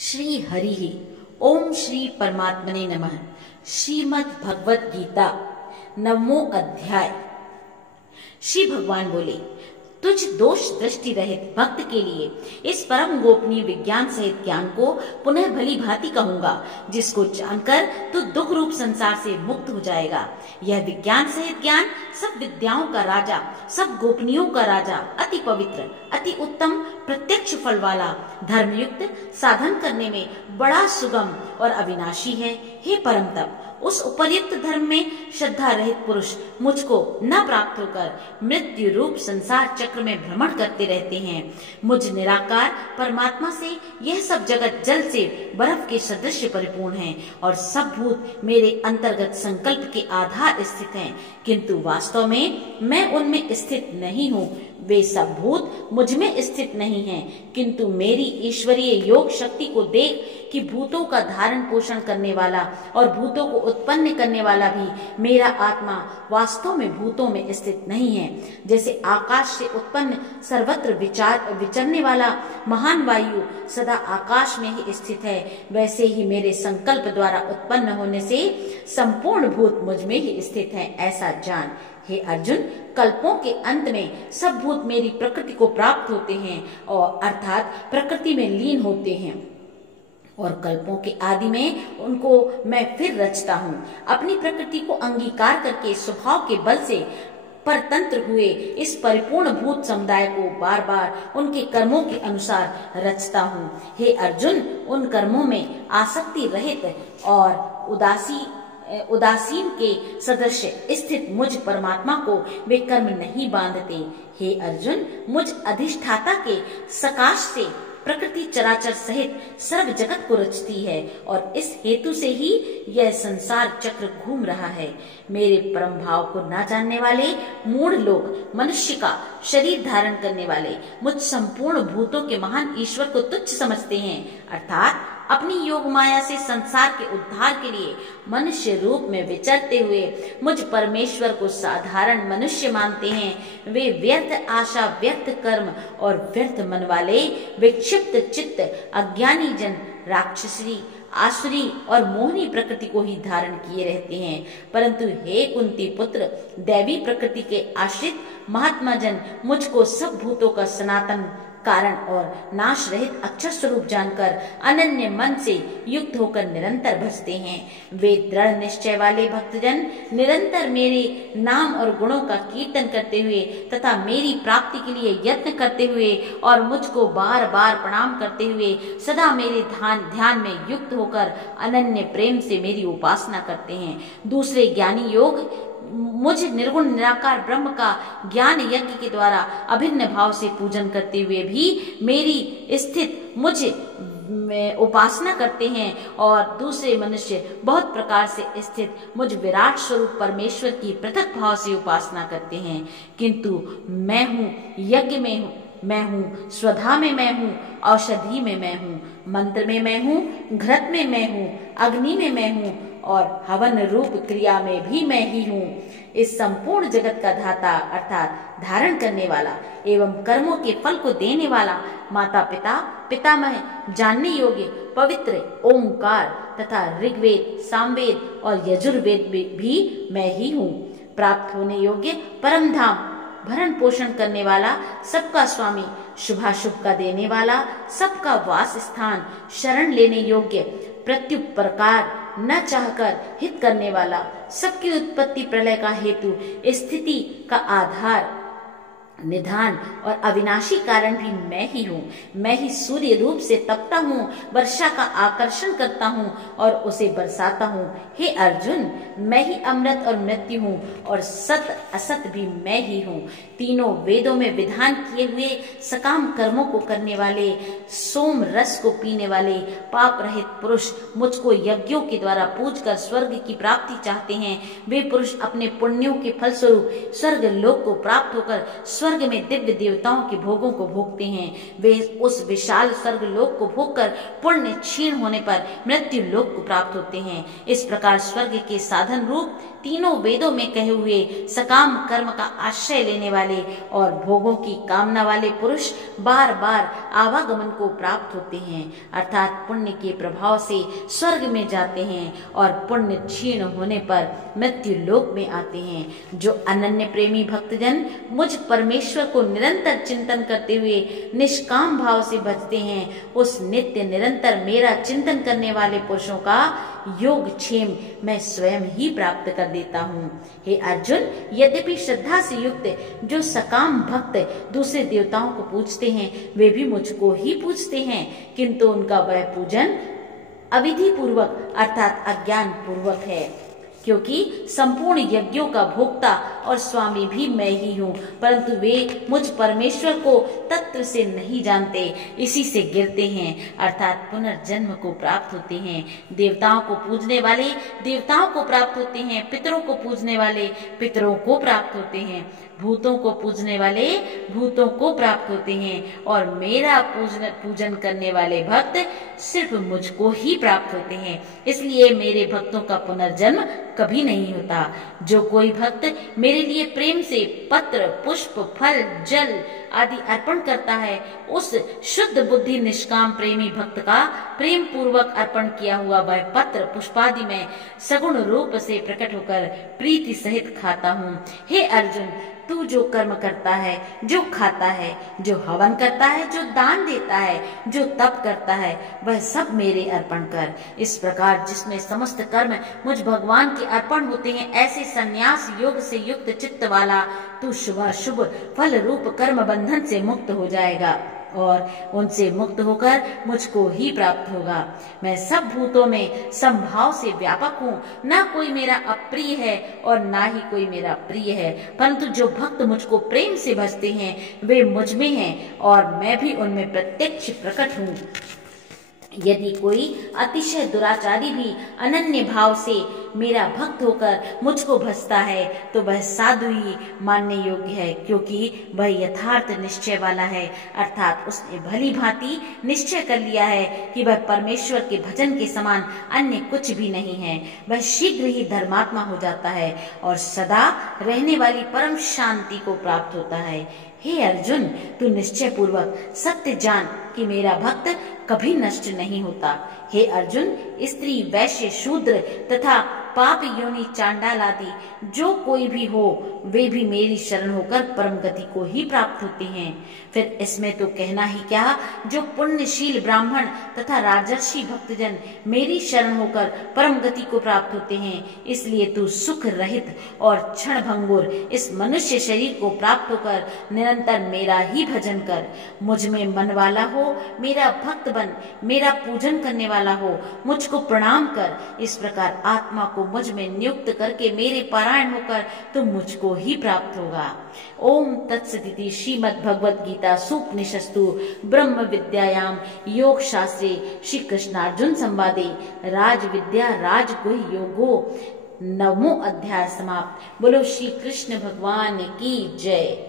श्री हरि ओम श्री परमात्मने नमः। श्रीमद् भगवत गीता नवमो अध्याय। श्री भगवान बोले, तुझ दोष दृष्टि रहित भक्त के लिए इस परम गोपनीय विज्ञान सहित ज्ञान को पुनः भली भांति कहूंगा, जिसको जानकर तू दुख रूप संसार से मुक्त हो जाएगा। यह विज्ञान सहित ज्ञान सब विद्याओं का राजा, सब गोपनीयों का राजा, अति पवित्र, अति उत्तम, प्रत्यक्ष फल वाला, धर्मयुक्त, साधन करने में बड़ा सुगम और अविनाशी है। हे परम तप, उस उपर्युक्त धर्म में श्रद्धा रहित पुरुष मुझको न प्राप्त होकर मृत्यु रूप संसार चक्र में भ्रमण करते रहते हैं। मुझ निराकार परमात्मा से यह सब जगत जल से बर्फ के सदृश परिपूर्ण है और सब भूत मेरे अंतर्गत संकल्प के आधार स्थित हैं, किंतु वास्तव में मैं उनमें स्थित नहीं हूँ। वे सब भूत मुझ में स्थित नहीं हैं, किंतु मेरी ईश्वरीय योग शक्ति को देख कि भूतों का धारण पोषण करने वाला और भूतों को उत्पन्न करने वाला भी मेरा आत्मा वास्तव में भूतों में स्थित नहीं है। जैसे आकाश से उत्पन्न सर्वत्र विचरने वाला महान वायु सदा आकाश में ही स्थित है, वैसे ही मेरे संकल्प द्वारा उत्पन्न होने से संपूर्ण भूत मुझ में ही स्थित है, ऐसा जान। हे अर्जुन, कल्पों के अंत में सब भूत मेरी प्रकृति को प्राप्त होते हैं और अर्थात प्रकृति में लीन होते हैं, और कल्पों के आदि में उनको मैं फिर रचता हूँ। अपनी प्रकृति को अंगीकार करके स्वभाव के बल से परतंत्र हुए इस परिपूर्ण भूत समुदाय को बार बार उनके कर्मों के अनुसार रचता हूँ। हे अर्जुन, उन कर्मों में आसक्ति रहित और उदासीन के सदृश स्थित मुझ परमात्मा को वे कर्म नहीं बांधते। हे अर्जुन, मुझ अधिष्ठाता के सकाश से प्रकृति चराचर सहित सर्व जगत को रचती है और इस हेतु से ही यह संसार चक्र घूम रहा है। मेरे परम भाव को न जानने वाले मूढ़ लोग मनुष्य का शरीर धारण करने वाले मुझ संपूर्ण भूतों के महान ईश्वर को तुच्छ समझते हैं, अर्थात अपनी योग माया से संसार के उद्धार के लिए मनुष्य रूप में विचरते हुए मुझ परमेश्वर को साधारण मनुष्य मानते हैं। वे व्यर्थ आशा, व्यर्थ कर्म और व्यर्थ मन वाले विक्षिप्त चित्त अज्ञानी जन राक्षसी, आसुरी और मोहनी प्रकृति को ही धारण किए रहते हैं। परंतु हे कुंती पुत्र, दैवी प्रकृति के आश्रित महात्मा जन मुझको सब भूतों का सनातन कारण और नाश रहित अक्षर स्वरूप जानकर अनन्य मन से युक्त होकर निरंतर भजते हैं। वे दृढ़ निश्चय वाले भक्तजन निरंतर मेरे नाम और गुणों का कीर्तन करते हुए तथा मेरी प्राप्ति के लिए यत्न करते हुए और मुझको बार बार प्रणाम करते हुए सदा मेरे ध्यान में युक्त होकर अनन्य प्रेम से मेरी उपासना करते हैं। दूसरे ज्ञानी योग मुझ निर्गुण निराकार ब्रह्म का ज्ञान यज्ञ के द्वारा अभिन्न भाव से पूजन करते हुए भी मेरी स्थित मुझ उपासना करते हैं, और दूसरे मनुष्य बहुत प्रकार से स्थित मुझ विराट स्वरूप परमेश्वर की पृथक भाव से उपासना करते हैं। किंतु मैं हूँ यज्ञ में हूँ, मैं हूँ स्वधा में, मैं हूँ औषधि में, मैं हूँ मंत्र में, मैं हूँ घृत में, मैं हूँ अग्नि में, मैं हूँ और हवन रूप क्रिया में भी मैं ही हूँ। इस संपूर्ण जगत का धाता अर्थात धारण करने वाला एवं कर्मों के फल को देने वाला माता पिता, पितामह, जानने योग्य पवित्र ओंकार तथा ऋग्वेद, सामवेद और यजुर्वेद भी मैं ही हूँ। प्राप्त होने योग्य परम धाम, भरण पोषण करने वाला, सबका स्वामी, शुभाशुभ का देने वाला, सबका वास स्थान, शरण लेने योग्य, प्रत्युपकार न चाहकर हित करने वाला, सबकी उत्पत्ति प्रलय का हेतु, स्थिति का आधार, निधान और अविनाशी कारण भी मैं ही हूँ। मैं ही सूर्य रूप से तपता हूँ, वर्षा का आकर्षण करता हूँ और उसे बरसाता हूँ। हे अर्जुन, मैं ही अमृत और मृत्यु हूँ और सत असत भी मैं ही हूँ। तीनों वेदों में विधान किए हुए सकाम कर्मों को करने वाले, सोम रस को पीने वाले पाप रहित पुरुष मुझको यज्ञों के द्वारा पूज कर स्वर्ग की प्राप्ति चाहते हैं। वे पुरुष अपने पुण्यों के फलस्वरूप स्वर्ग लोक को प्राप्त होकर स्वर्ग में दिव्य देवताओं के भोगों को भोगते हैं। वे उस विशाल स्वर्ग लोक को भोगकर पुण्य क्षीण होने पर मृत्यु लोक को प्राप्त होते हैं। इस प्रकार स्वर्ग के साधन रूप तीनों वेदों में कहे हुए सकाम कर्म का आश्रय लेने वाले और भोगों की कामना वाले पुरुष बार बार आवागमन को प्राप्त होते हैं, अर्थात पुण्य के प्रभाव से स्वर्ग में जाते हैं और पुण्य क्षीण होने पर मृत्यु लोक में आते हैं। जो अनन्य प्रेमी भक्तजन मुझ परमेश्वर को निरंतर चिंतन करते हुए निष्काम भाव से भजते हैं, उस नित्य निरंतर मेरा चिंतन करने वाले पुरुषों का योगक्षेम मैं स्वयं ही प्राप्त कर देता हूँ। हे अर्जुन, यद्यपि श्रद्धा से युक्त जो सकाम भक्त दूसरे देवताओं को पूजते हैं, वे भी मुझको ही पूजते हैं, किंतु उनका वह पूजन अविधि पूर्वक अर्थात अज्ञान पूर्वक है, क्योंकि संपूर्ण यज्ञों का भोक्ता और स्वामी भी मैं ही हूँ, परंतु वे मुझ परमेश्वर को तत्व से नहीं जानते, इसी से गिरते हैं अर्थात पुनर्जन्म को प्राप्त होते हैं। देवताओं को पूजने वाले देवताओं को प्राप्त होते हैं, पितरों को पूजने वाले पितरों को प्राप्त होते हैं, भूतों को पूजने वाले भूतों को प्राप्त होते हैं, और मेरा पूजन करने वाले भक्त सिर्फ मुझको ही प्राप्त होते हैं। इसलिए मेरे भक्तों का पुनर्जन्म कभी नहीं होता। जो कोई भक्त मेरे लिए प्रेम से पत्र, पुष्प, फल, जल आदि अर्पण करता है, उस शुद्ध बुद्धि निष्काम प्रेमी भक्त का प्रेम पूर्वक अर्पण किया हुआ वह पत्र पुष्पादि में सगुण रूप से प्रकट होकर प्रीति सहित खाता हूँ। हे अर्जुन, तू जो कर्म करता है, जो खाता है, जो हवन करता है, जो दान देता है, जो तप करता है, वह सब मेरे अर्पण कर। इस प्रकार जिसमें समस्त कर्म मुझ भगवान के अर्पण होते हैं, ऐसे संन्यास योग से युक्त चित्त वाला तू शुभाशुभ फल रूप कर्म बंधन से मुक्त हो जाएगा और उनसे मुक्त होकर मुझको ही प्राप्त होगा। मैं सब भूतों में संभाव से व्यापक हूँ, न कोई मेरा अप्रिय है और न ही कोई मेरा प्रिय है, परंतु जो भक्त मुझको प्रेम से भजते हैं वे मुझ में हैं और मैं भी उनमें प्रत्यक्ष प्रकट हूँ। यदि कोई अतिशय दुराचारी भी अनन्य भाव से मेरा भक्त होकर मुझको भजता है तो वह साधु ही मानने योग्य है, क्योंकि वह यथार्थ निश्चय वाला है, अर्थात उसने भली भांति निश्चय कर लिया है कि वह परमेश्वर के भजन के समान अन्य कुछ भी नहीं है। वह शीघ्र ही धर्मात्मा हो जाता है और सदा रहने वाली परम शांति को प्राप्त होता है। हे अर्जुन, तू निश्चय पूर्वक सत्य जान कि मेरा भक्त कभी नष्ट नहीं होता। हे अर्जुन, स्त्री, वैश्य, शूद्र तथा पाप योनि चांडाल आदि जो कोई भी हो, वे भी मेरी शरण होकर परम गति को ही प्राप्त होते हैं। फिर इसमें तो कहना ही क्या, जो पुण्यशील ब्राह्मण तथा राजर्षि भक्तजन मेरी शरण होकर परम गति को प्राप्त होते हैं। इसलिए तू सुख रहित और क्षण भंगुर इस मनुष्य शरीर को प्राप्त होकर निरंतर मेरा ही भजन कर। मुझ में मन वाला हो, मेरा भक्त बन, मेरा पूजन करने वाला हो, मुझको प्रणाम कर। इस प्रकार आत्मा को मुझ में नियुक्त करके मेरे पारायण होकर तुम मुझको ही प्राप्त होगा। ओम तत्सदिति। श्रीमद् भगवद गीता सूपनिषस्तु ब्रह्म विद्यायाम योग शास्त्रे श्री कृष्णार्जुन संवादे राज विद्या राजगुह्य योगो 9वां अध्याय समाप्त। बोलो श्री कृष्ण भगवान की जय।